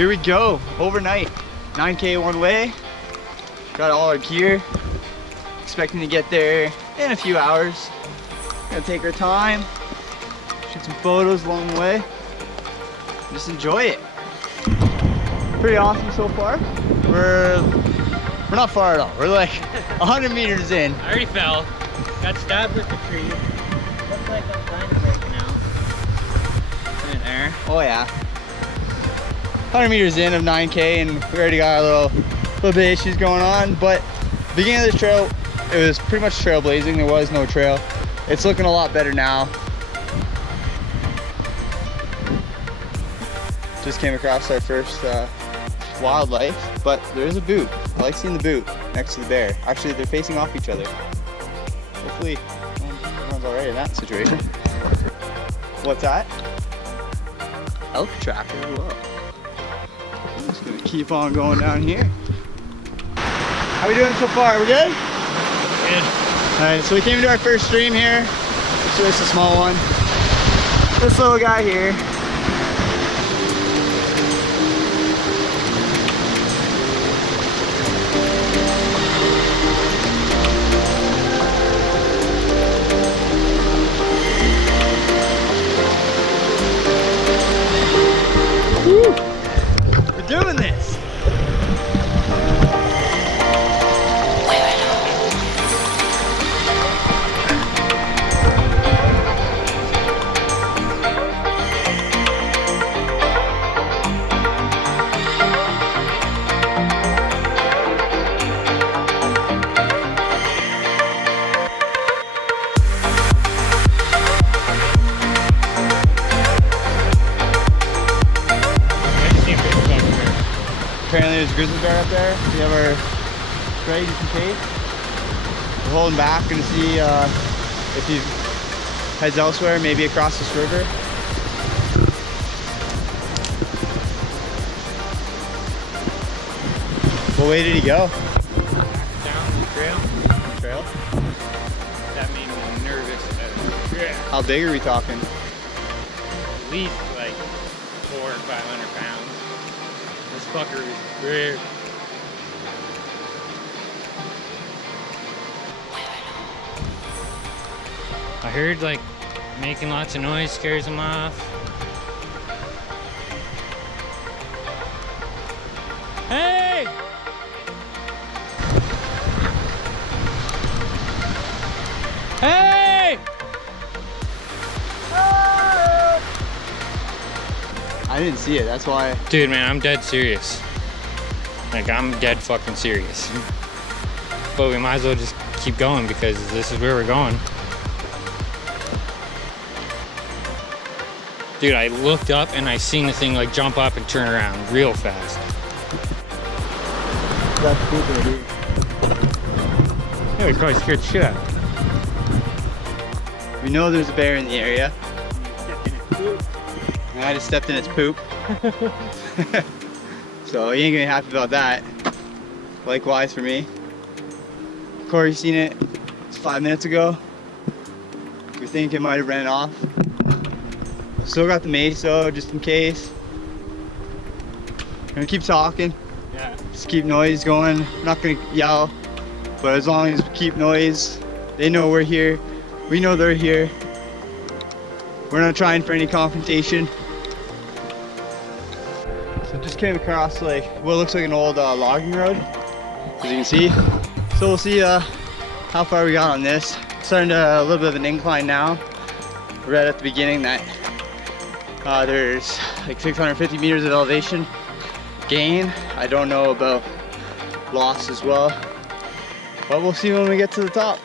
Here we go, overnight. 9K one way. Got all our gear. Expecting to get there in a few hours. Gonna take our time, shoot some photos along the way. Just enjoy it. Pretty awesome so far. We're not far at all. We're like 100 meters in. I already fell. Got stabbed with the tree. Looks like I'm kind of breaking out. In there. Oh yeah. 100 meters in of 9K and we already got a little bit of issues going on, but beginning of this trail, it was pretty much trailblazing. There was no trail. It's looking a lot better now. Just came across our first wildlife, but there is a boot. I like seeing the boot next to the bear. Actually, they're facing off each other. Hopefully, everyone's all right in that situation. What's that? Elk tracker. Whoa. I'm just gonna keep on going down here. How we doing so far? We good? Good. Alright, so we came into our first stream here. It's just a small one. This little guy here. Woo! We're doing this! Apparently there's a grizzly bear up there. We have our straight just in case. We're holding back, gonna see if he heads elsewhere, maybe across this river. What way did he go? Down the trail. Trail? That made me nervous. Yeah. How big are we talking? At least like 400 or 500 pounds. This fucker is weird. I heard like making lots of noise scares him off. Hey! Hey! I didn't see it, that's why. Dude, man, I'm dead serious. Like, I'm dead fucking serious. But we might as well just keep going because this is where we're going. Dude, I looked up and I seen the thing like jump up and turn around real fast. That's stupid, dude. Yeah, we probably scared the shit out of him. We know there's a bear in the area. And I just stepped in its poop. So he ain't gonna be happy about that. Likewise for me. Corey seen it 5 minutes ago. We think it might have ran off. Still got the mace though, just in case. Gonna keep talking. Yeah. Just keep noise going. I'm not gonna yell, but as long as we keep noise, they know we're here. We know they're here. We're not trying for any confrontation. So just came across like what looks like an old logging road, as you can see. So we'll see how far we got on this. Starting to a little bit of an incline now. Right at the beginning that there's like 650 meters of elevation gain. I don't know about loss as well, but we'll see when we get to the top.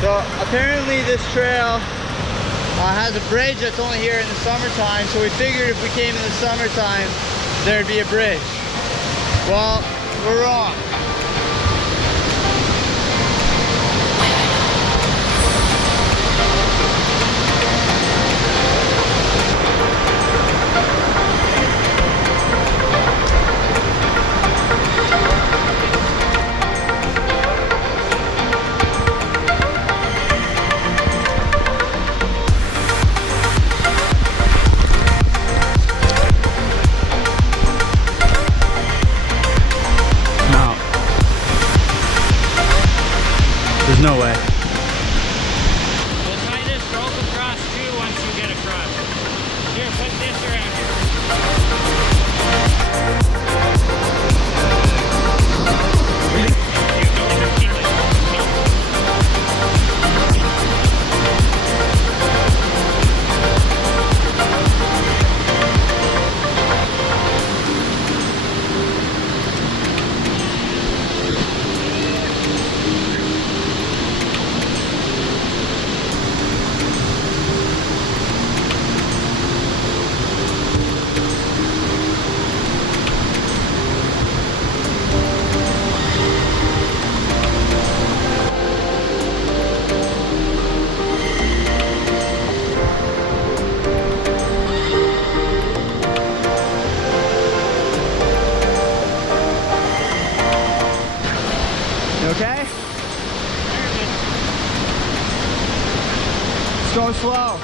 So apparently this trail has a bridge that's only here in the summertime, so we figured if we came in the summertime there'd be a bridge. Well, we're wrong. Okay? Let's go slow.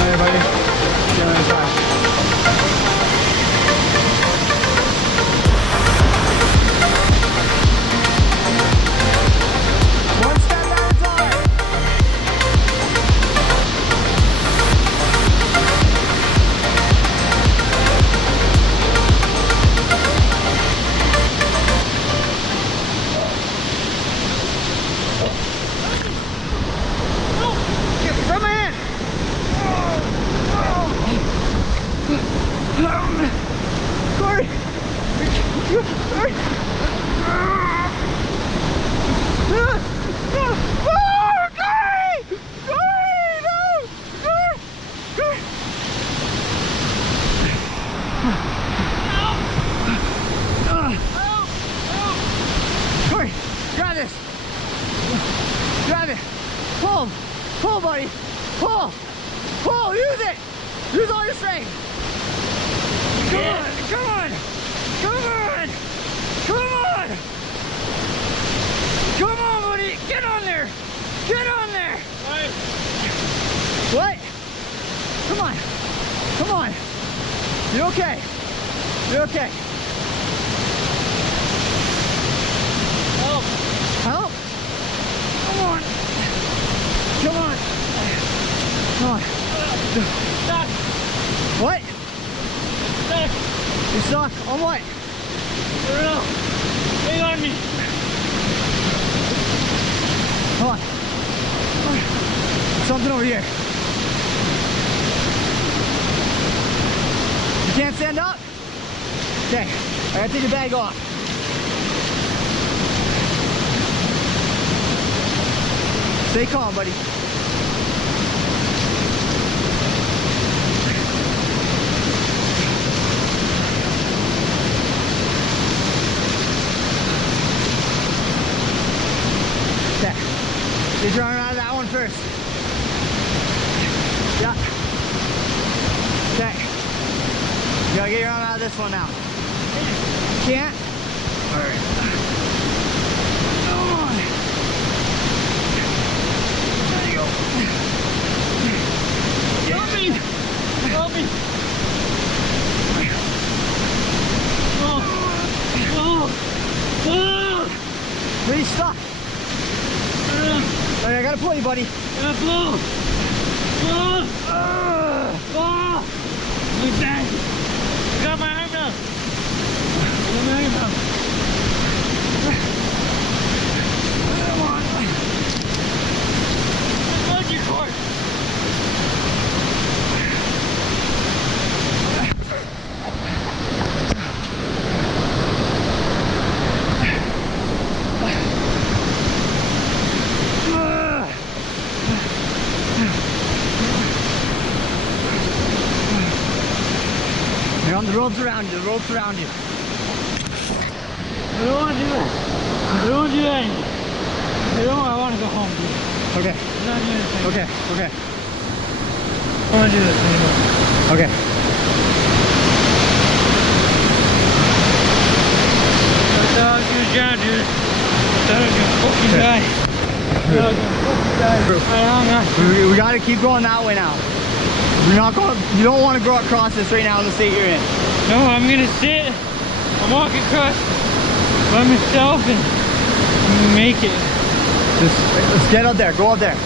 Hey, buddy. Get on the side. One step at a time. From my hand. Corey. Corey. Corey, grab this. Grab it. Pull. Pull, buddy. Pull. Pull. Use it. Use all your strength. Come on. Come on. Come on. Come on. Come on, buddy. Get on there. Get on there. What? Come on. Come on. You're okay. You're okay. Help. Help? Come on. Come on. Come on. Stop. What? Stop. You're stuck on what? I don't know. Hang on me. Come on. Something over here. You can't stand up? Okay, I gotta take your bag off. Stay calm, buddy. Okay, get your arm out of that one first. Yeah. Okay. You gotta get your arm out of this one now. Can't? Alright. Come on. There you go. Help me. Help me. Oh. Oh. Where you stuck? Alright, I gotta pull you, buddy. Blow. Oh. Oh. Look back. I got my arm down. I got my arm down. Come on. Look your cord. You're on the ropes around you, the ropes around you. I don't want to do that. I don't want to do that anymore. I want to go home, dude. Okay. I'm not doing this anymore. Okay, okay. I don't want to do this anymore. Okay. I thought I was going to drown, dude. I thought I was going to fucking die. I thought I was going to fucking die. I'm not. We gotta keep going that way now. You're not going. You don't want to go across this right now in the state you're in. No, I'm going to sit. I'm walking across by myself and I'm gonna make it. Let's get up there, go up there.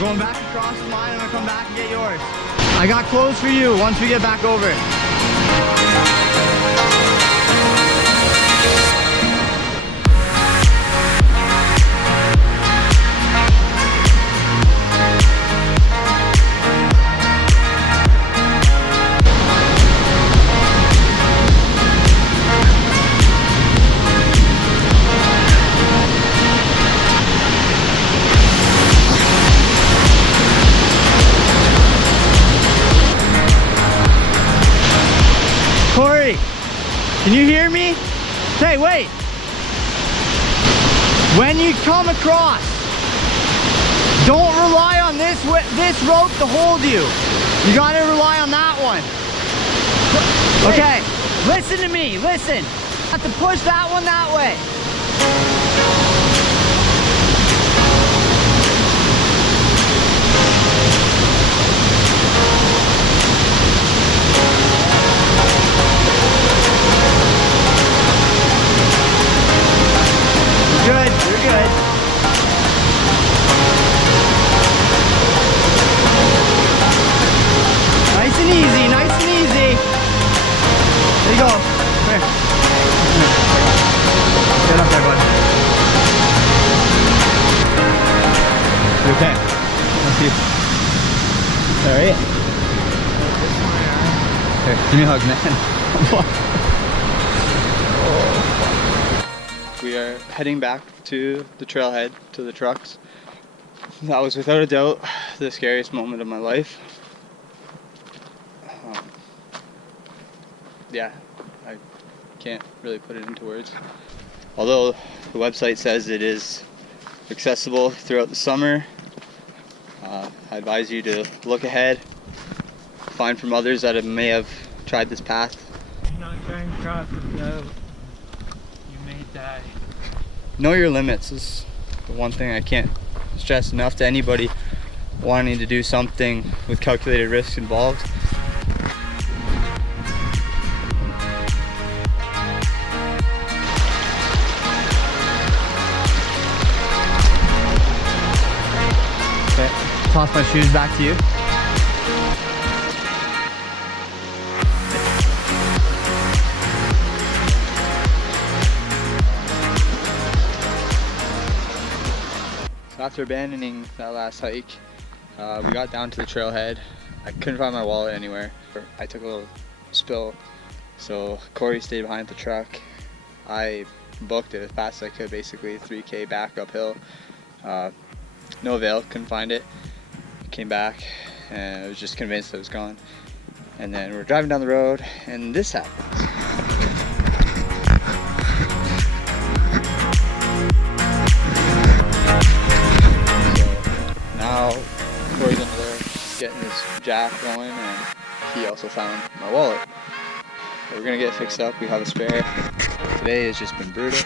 Going back across the line, I'm gonna come back and get yours. I got clothes for you once we get back over. Corey, can you hear me? Hey, wait. When you come across, don't rely on this rope to hold you. You gotta rely on that one. Okay, listen to me, listen. You have to push that one that way. Good, you're good. Nice and easy, nice and easy. There you go. Come here. Get up there, bud. You okay? Let's see. Alright. Here, give me a hug, man. We are heading back to the trailhead, to the trucks. That was without a doubt the scariest moment of my life. Yeah, I can't really put it into words. Although the website says it is accessible throughout the summer, I advise you to look ahead, find from others that may have tried this path. You're not trying to cross without you may die. Know your limits is the one thing I can't stress enough to anybody wanting to do something with calculated risks involved. Okay, toss my shoes back to you. After abandoning that last hike, we got down to the trailhead. I couldn't find my wallet anywhere. I took a little spill, so Corey stayed behind the truck. I booked it as fast as I could, basically 3K back uphill. No avail, couldn't find it. Came back and I was just convinced it was gone. And then we're driving down the road and this happens. Now Corey's under there getting his jack going, and he also found my wallet. But we're gonna get it fixed up. We have a spare. Today has just been brutal.